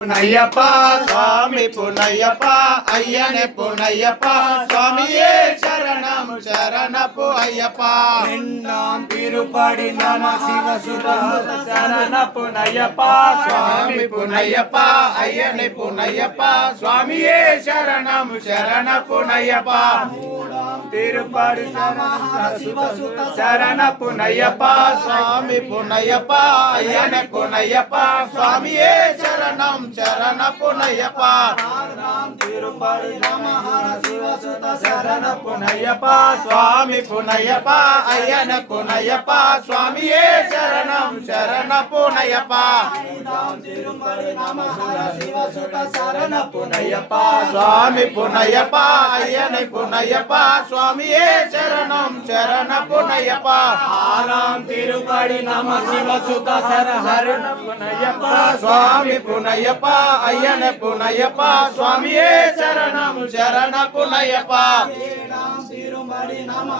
పునయ్యప్ప స్వామి పునయ్యప్ప అయ్యనే పునయ్యప్ప స్వామియే శరణం శరణపు అయ్యప్ప నిన్నాం తిరుపడి నమ శివ సుత శరణ పునయ్యప్ప స్వామి పునయ్యప్ప అయ్యనే పునయ్యప్ప స్వామియే శరణం శరణ పునయ్యప్ప తిరుపడి నమ శివ సుత శరణ పునయ్యప్ప స్వామి పునయ్యప్ప అయ్యనే పునయ్యప్ప స్వామియే శరణం శరణ పునయ్యప్ప తిరుపడి నమ శివ సుత శరణ పునయ్యప్ప స్వామి పునయ్యప్ప అయ్యనే పునయ్యప్ప స్వామియే శరణం శరణ పునయ్యప్ప తిరుపడి నమ శివ సుత శరణ పునయ్యప్ప స్వామి పునయ్యప్ప అయ్యనే పునయ్యప్ప స్వామియే శరణం శరణ పునయ్యప్ప ఆనాం తిరుపడి నమ శివ సుత శరణ పునయ్యప్ప స్వామి పునయ్యప్ప అయ్యనే పునయ్యప్ప స్వామియే శరణం శరణ పునయ్యప్ప తిరుమడి నమ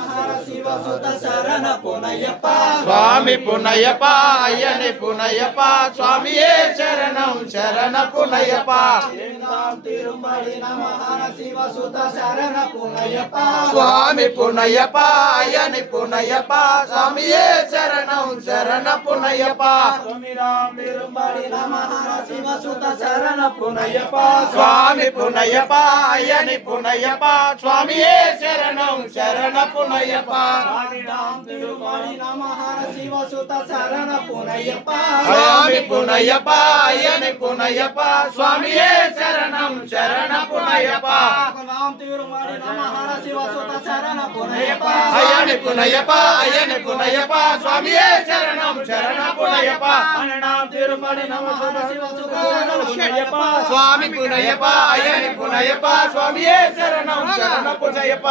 శివ సుత శరణ పునయ్యప్ప స్వామి పునయ్యప్ప అయ్యనే పునయ్యప్ప స్వామియే శరణం శరణ పునయ్యప్ప తిరుమడి నమ శివ సుత శరణ పునయ్యప్ప స్వామి పునయ్యప్ప అయ్యనే పునయ్యప్ప స్వామియే శరణం శరణ పునయ్యప్ప తిరుమడి నమ శివ సుత శరణ పునయ్యప్ప స్వామి పునయ్యప్ప అయ్యనే పునయ్యప్ప స్వామియే శరణం శరణ పునయ్యప్ప తిరుమడి నమ శివ సుత శరణ పునయ్యప్ప స్వామి పునయ్యప్ప అయ్యనే పునయ్యప్ప స్వామియే శరణం శరణ పునయ్యప్ప తిరుమడి నమ శివ సుత శరణ పునయ్యప్ప అయ్యనే పునయ్యప్ప అయ్యనే పునయ్యప్ప స్వామియే శరణం శరణ పునయ్యప్ప తిరుమడి నమ శివ సుత శరణ పునయ్యప్ప స్వామి పునయ్యప్ప అయ్యనే పునయ్యప్ప స్వామియే శరణం శరణ పునయ్యప్ప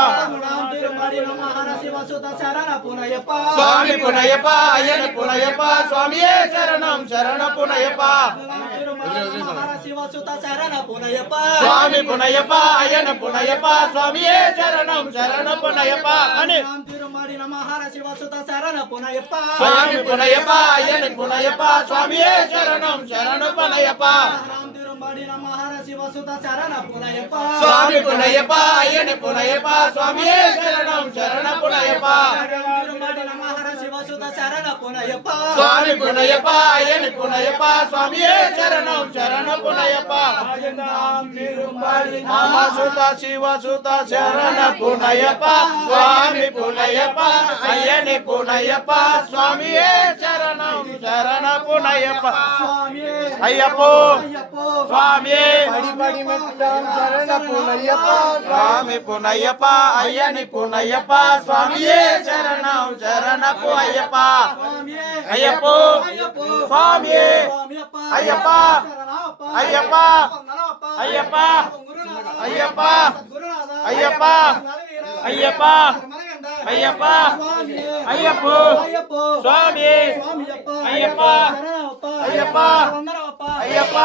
తిరుమడి నమ శివ సుత శరణ పునయ్యప్ప స్వామి పునయ్యప్ప అయ్యనే పునయ్యప్ప స్వామియే శరణం శరణ పునయ్యప్ప శివ సుత శరణ పునయ్యప్ప స్వామి పునయ్యప్ప అయ్యనే పునయ్యప్ప స్వామియే శరణం శరణ పునయ్యప్ప అని తిరుమడి నమ శివ సుత శరణ పునయ్యప్ప స్వామి పునయ్యప్ప అయ్యనే పునయ్యప్ప స్వామియే శరణం శరణ పునయ్యప్ప తిరుమడి నమ శివ సుత శరణ పునయ్యప్ప స్వామి పునయ్యప్ప అయ్యనే పునయ్యప్ప స్వామియే శరణం శరణ పునయ్యప్ప తిరుమడి నమ శివ సుత శరణ పునయ్యప్ప స్వామి పునయ్యప్ప అయ్యనే పునయ్యప్ప స్వామియే శరణం శరణ పునయ్యప్ప తిరుమడి నమ సుత శివ సుత శరణ పునయ్యప్ప స్వామి పునయ్యప్ప అయ్యనే పునయ్యప్ప స్వామియే శరణం శరణ పునయ్యప్ప అయ్యప్పో స్వామియే శరణ పునయ్యప్ప స్వామి పునయ్యప్ప అయ్యని పునయ్యప్ప స్వామియే శరణం శరణపు అయ్యప్ప అయ్యప్పో స్వామియే అయ్యప్ప అయ్యప్ప అయ్యప్ప అయ్యప్ప అయ్యప్ప అయ్యప్ప అయ్యప్ప అయ్యప్పో స్వామి అయ్యప్ప అయ్యప్ప అయ్యప్ప